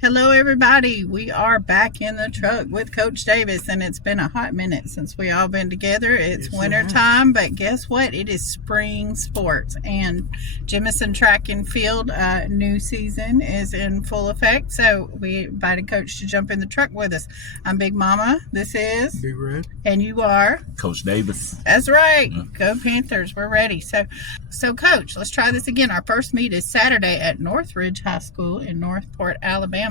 Hello, everybody. We are back in the truck with Coach Davis, and it's been a hot minute since we all been together. It's winter time, but guess what? It is spring sports, and Jemison Track and Field new season is in full effect. So we invited Coach to jump in the truck with us. I'm Big Mama. This is Big Red, and you are Coach Davis. That's right. Go Panthers. We're ready. So Coach, let's try this again. Our first meet is Saturday at Northridge High School in Northport, Alabama.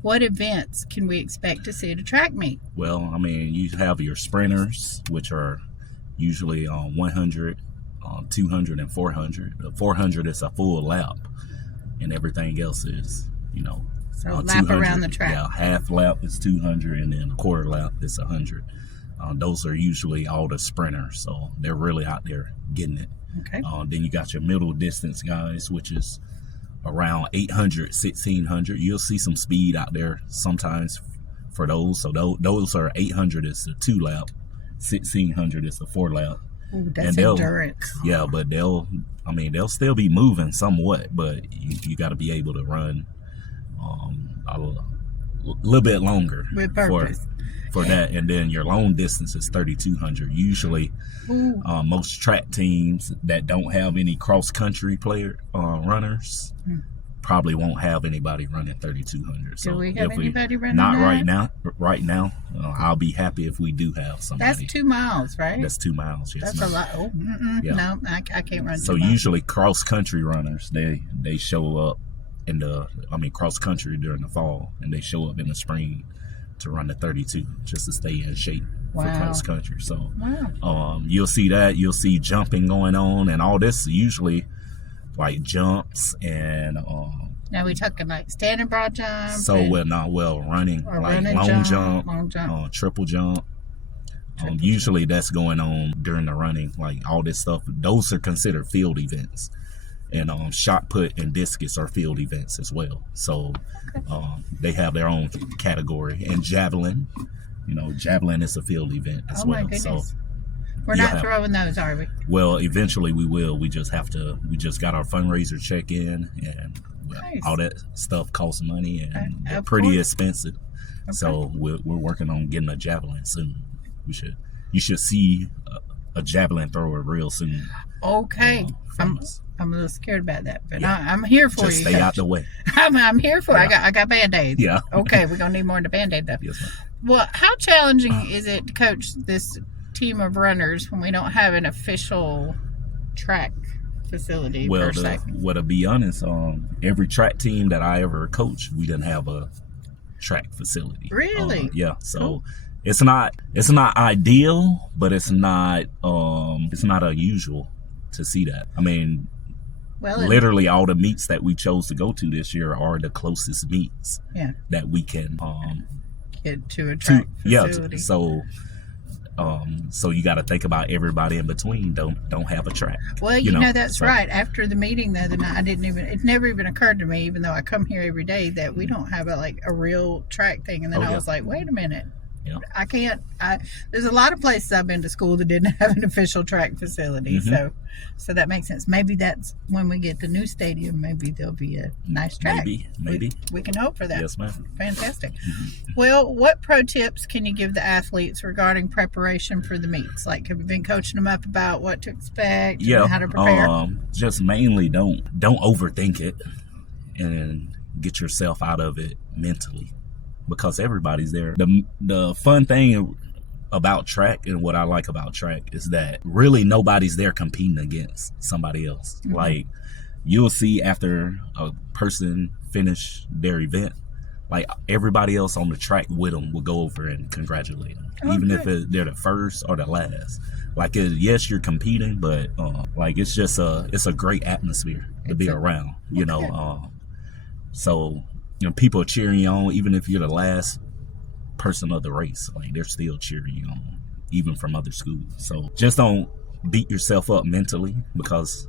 What events can we expect to see at a track meet? Well, I mean, you have your sprinters, which are usually 100, 200, and 400. The 400 is a full lap, and everything else is, So lap around the track. Yeah, half lap is 200, and then a quarter lap is 100. Those are usually all the sprinters, so they're really out there getting it. Okay. Then you got your middle distance guys, which is around 800, 1600. You'll see some speed out there sometimes for those. So those are 800 is the 2 lap, 1600 is the 4 lap. Ooh, that's endurance. Yeah, but they'll still be moving somewhat, but you got to be able to run a little bit longer with purpose. For that. And then your long distance is 3200. Usually most track teams that don't have any cross country runners probably won't have anybody running 3200. So do we have anybody running not that? right now I'll be happy if we do have somebody. That's 2 miles, right? That's 2 miles. Yes, that's a lot. Yeah. No, I can't run. So usually cross country runners, they show up in cross country during the fall, and they show up in the spring to run the 32 just to stay in shape for cross country. So you'll see that. You'll see jumping going on, and all this usually like jumps and now we talking like standing broad jump. So running like long jump, triple jump. Usually that's going on during the running. Like all this stuff, those are considered field events. And shot put and discus are field events as well. So they have their own category. And javelin, javelin is a field event as well. My goodness. So we're not throwing those, are we? Well, eventually we will. We just got our fundraiser check in, and all that stuff costs money, and they're pretty expensive. Okay. So we're working on getting a javelin soon. You should see a javelin thrower real soon. Okay. I'm a little scared about that, but I'm here for just you. Stay Coach. out the way. I'm here for it. I got Band-Aids. Yeah. Okay, we're gonna need more than a Band-Aid though. Yes, ma'am. Well, how challenging is it to coach this team of runners when we don't have an official track facility per se? Well, to be honest, every track team that I ever coached, we didn't have a track facility. Really? Yeah. So. Cool. It's not ideal, but it's not unusual to see that. I mean, literally all the meets that we chose to go to this year are the closest meets that we can get to a track facility. So you got to think about everybody in between don't have a track. Well, that's right. After the meeting the other night, it never even occurred to me, even though I come here every day, that we don't have a real track thing. And then I was like, wait a minute. Yeah. I can't. There's a lot of places I've been to school that didn't have an official track facility, so that makes sense. Maybe that's when we get the new stadium. Maybe there'll be a nice track. Maybe we can hope for that. Yes, ma'am. Fantastic. Well, what pro tips can you give the athletes regarding preparation for the meets? Like, have you been coaching them up about what to expect? Yeah. And how to prepare? Just mainly don't overthink it, and get yourself out of it mentally. Because everybody's there. The fun thing about track, and what I like about track, is that really nobody's there competing against somebody else. Like, you'll see after a person finish their event, like everybody else on the track with them will go over and congratulate them, even if they're the first or the last. Like, yes, you're competing, but it's just it's a great atmosphere to be around. So. People are cheering you on, even if you're the last person of the race. Like, they're still cheering you on, even from other schools. So just don't beat yourself up mentally, because,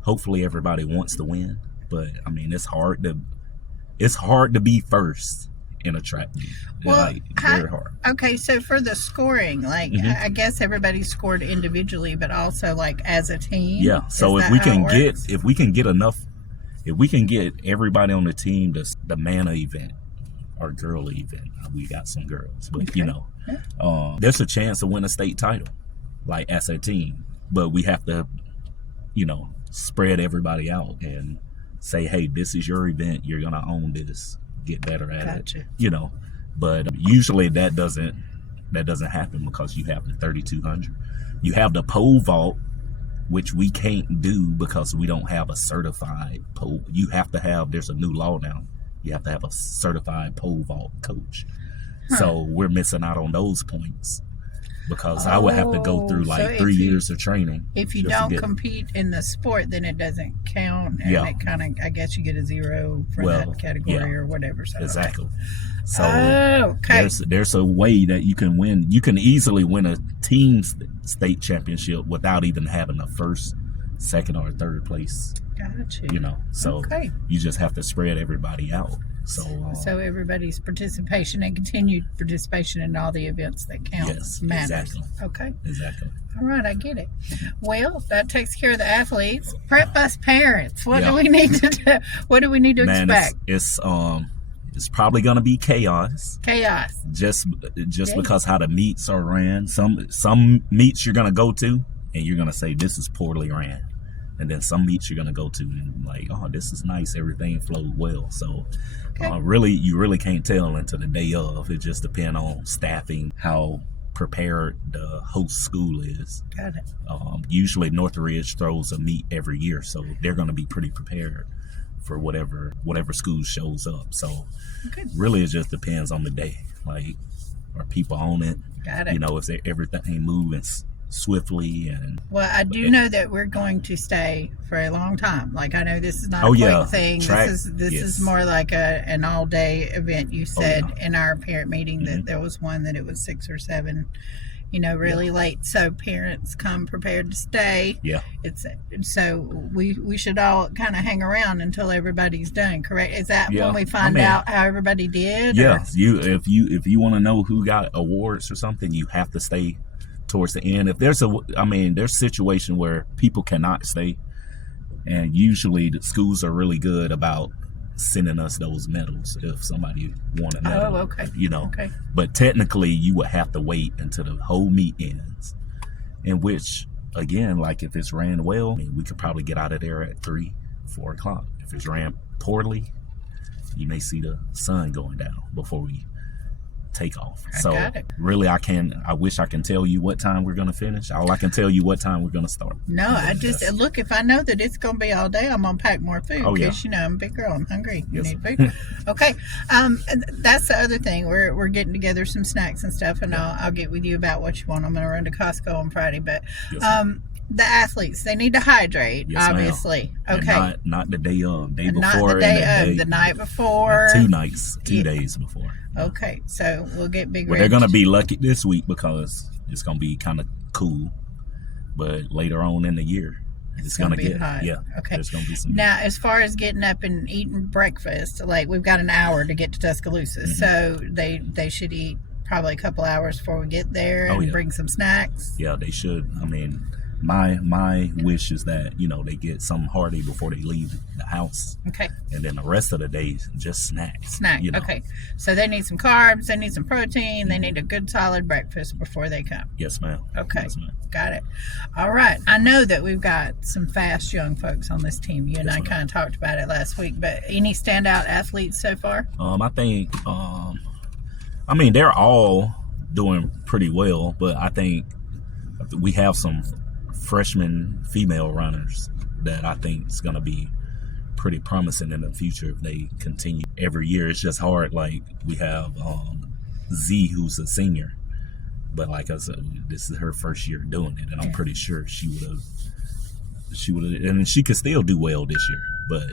hopefully everybody wants to win. But, it's hard to be first in a track meet. Well, very hard. Okay, so for the scoring, I guess everybody scored individually, but also as a team. Yeah. So if we can get if we can get everybody on the team to the MANA event or girl event, we got some girls, but Okay. There's a chance to win a state title, like as a team. But we have to, spread everybody out and say, hey, this is your event. You're gonna own this. Get better at Gotcha. it. But usually that doesn't happen because you have the 3,200. You have the pole vault, which we can't do because we don't have a certified pole. You have to have. There's a new law now. You have to have a certified pole vault coach. So we're missing out on those points because I would have to go through like so 3 years of training. If you just to don't get- compete in the sport, then it doesn't count, and Yeah. it kind of, I guess, you get a 0 for that category yeah. or whatever. So, Exactly. So okay. there's a way that you can win. You can easily win a team state championship without even having a first, second, or third place. Gotcha. So Okay. you just have to spread everybody out. So everybody's participation and continued participation in all the events that count Yes, matters. exactly. Okay. exactly. All right, I get it. Well, that takes care of the athletes. Prep us parents. What Yeah. do we need to do? What do we need to Man, expect? it's probably gonna be chaos. Chaos. Just Yeah. because how the meets are ran. Some meets you're gonna go to and you're gonna say this is poorly ran, and then some meets you're gonna go to and like, oh, this is nice, everything flowed well. So Okay. you really can't tell until the day of. It just depends on staffing, how prepared the host school is. Got it. Usually Northridge throws a meet every year, so they're going to be pretty prepared for whatever school shows up. So Okay. really it just depends on the day. Like, are people on it? Got it. If everything moving swiftly and Well, I do know that we're going to stay for a long time. Like, I know this is not Oh, a quick yeah. thing. Track, this yes. is more like an all day event. You said yeah. in our parent meeting that Mhm. there was one that it was 6 or 7, really late. So parents come prepared to stay. yeah. So we should all kind of hang around until everybody's done. Correct? Is that Yeah. when we find I mean, out how everybody did? or- Yeah, if you want to know who got awards or something, you have to stay towards the end. If there's there's situation where people cannot stay, and usually the schools are really good about sending us those medals if somebody won a medal. Oh, okay. Okay. But technically, you would have to wait until the whole meet ends. In which, again, like if it's ran well, we could probably get out of there at 3, 4 o'clock. If it's ran poorly, you may see the sun going down before we take off. So got it. really, I wish I can tell you what time we're going to finish. All I can tell you what time we're going to start. No, I just look. If I know that it's going to be all day, I'm going to pack more food Oh, yeah. because I'm a big girl. I'm hungry. You Yes. need food. Okay. And that's the other thing. We're getting together some snacks and stuff, and I'll get with you about what you want. I'm going to run to Costco on Friday, but Yes, ma'am. the athletes, they need to hydrate. Yes, ma'am. Obviously. And Okay. not the day of, day And before, not the and day of, the night before. 2 nights, 2 Yeah. days before. Okay, so we'll get big. Well, they're going to be lucky this week because it's going to be kind of cool. But later on in the year, it's going to be get hot. yeah. Okay. There's going to be some. Now, as far as getting up and eating breakfast, like we've got an hour to get to Tuscaloosa, so they should eat probably a couple hours before we get there and yeah. bring some snacks. Yeah, they should. I mean, my wish is that they get some hearty before they leave the house, Okay, and then the rest of the day just snacks. snack. Okay, so they need some carbs, they need some protein, they need a good solid breakfast before they come. Yes, ma'am. Okay. Yes, ma'am. Got it. All right. I know that we've got some fast young folks on this team. You and Yes, I ma'am. kind of talked about it last week, but any standout athletes so far? I think. They're all doing pretty well, but I think we have some freshman female runners that I think is going to be pretty promising in the future if they continue. Every year it's just hard. Like we have Z, who's a senior, but like I said, this is her first year doing it, and I'm pretty sure she would have, and she could still do well this year. But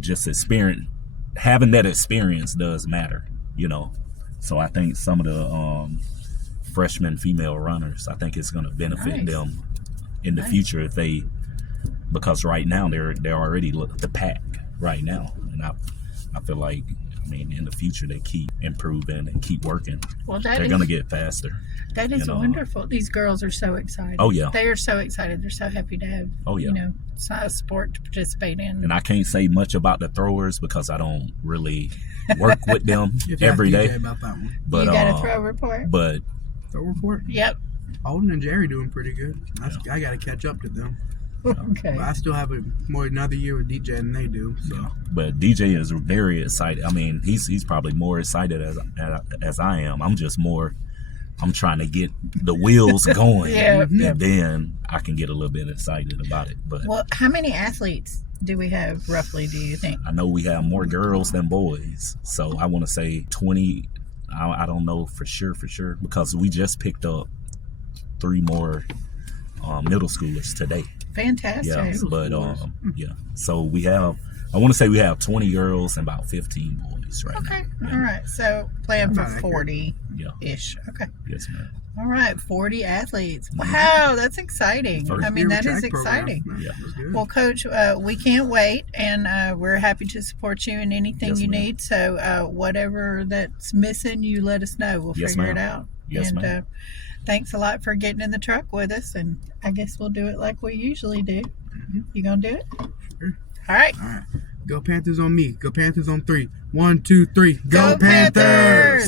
just experience, having that experience does matter. So I think some of the freshman female runners, I think it's going to benefit Nice. them in the future if they, because right now they're already the pack right now, and I feel like I mean, in the future, they keep improving and keep working. Well, They're going to get faster. That is wonderful. These girls are so excited. Oh, yeah. They are so excited. They're so happy to have, Oh, yeah. a sport to participate in. And I can't say much about the throwers because I don't really work with them every day. About that one. But, you got a throw report? But Throw report? Yep. Alden and Jerry doing pretty good. I got to catch up to them. Okay. But I still have another year with DJ than they do. So. yeah. But DJ is very excited. I mean, he's probably more excited as I am. I'm trying to get the wheels going, and then I can get a little bit excited about it. But how many athletes do we have roughly, do you think? I know we have more girls than boys, so I want to say 20. I don't know for sure because we just picked up 3 more middle schoolers today. Fantastic. Yeah, but so we have. I want to say we have 20 girls and about 15 boys right now. Okay. Yeah. All right. So plan for About 40-ish. Okay. Yes, ma'am. All right. 40 athletes. Wow, that's exciting. First I mean, year that track is program. exciting. Yeah. That's good. Well, Coach, we can't wait, and we're happy to support you in anything Yes, you ma'am. need. So whatever that's missing, you let us know. We'll Yes, figure it ma'am. out. Yes, and ma'am. thanks a lot for getting in the truck with us, and I guess we'll do it like we usually do. You gonna do it? Sure. All right. All right. Go Panthers on me. Go Panthers on 3. 1, 2, 3. Go Panthers!